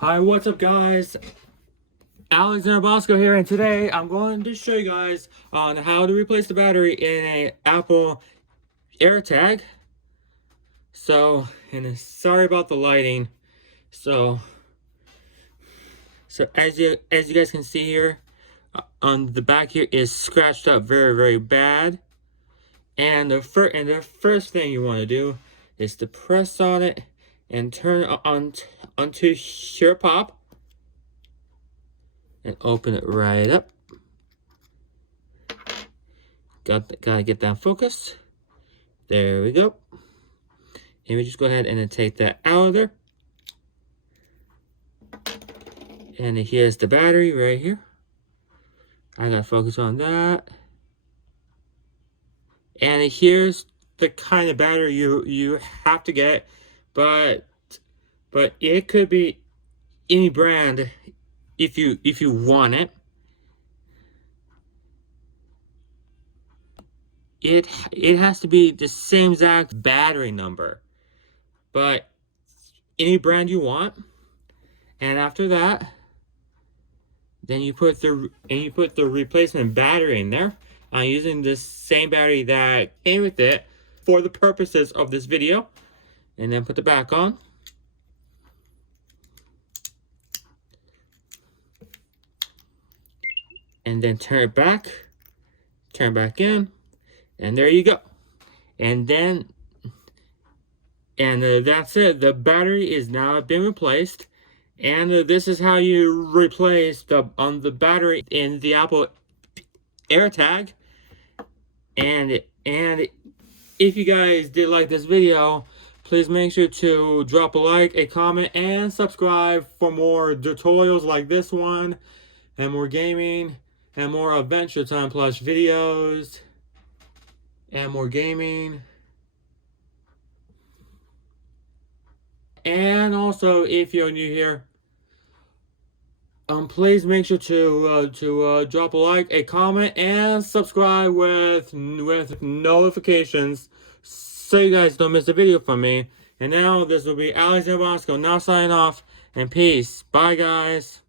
Hi, what's up guys? Alexander Bosko here, and today I'm going to show you guys on how to replace the battery in a Apple AirTag. And sorry about the lighting. So as you guys can see here, on the back here is scratched up very bad. And the first thing you want to do is to press on it and turn it onto your pop. And open it right up. Gotta get that focus. There we go. And we just go ahead and then take that out of there. And here's the battery right here. I gotta focus on that. And here's the kind of battery you have to get, but it could be any brand if you want it. It has to be the same exact battery number, but any brand you want. And after that, then you put the replacement battery in there. I'm using the same battery that came with it for the purposes of this video. And then put the back on. And then turn it back. Turn back in. And there you go. And that's it. The battery is now been replaced. And this is how you replace the battery in the Apple AirTag. And if you guys did like this video, please make sure to drop a like, a comment, and subscribe for more tutorials like this one, and more gaming, and more Adventure Time Plus videos, and more gaming. And also, if you're new here, please make sure to drop a like, a comment, and subscribe with notifications so you guys don't miss a video from me. And now this will be Alexander Bosko now signing off, and peace. Bye guys.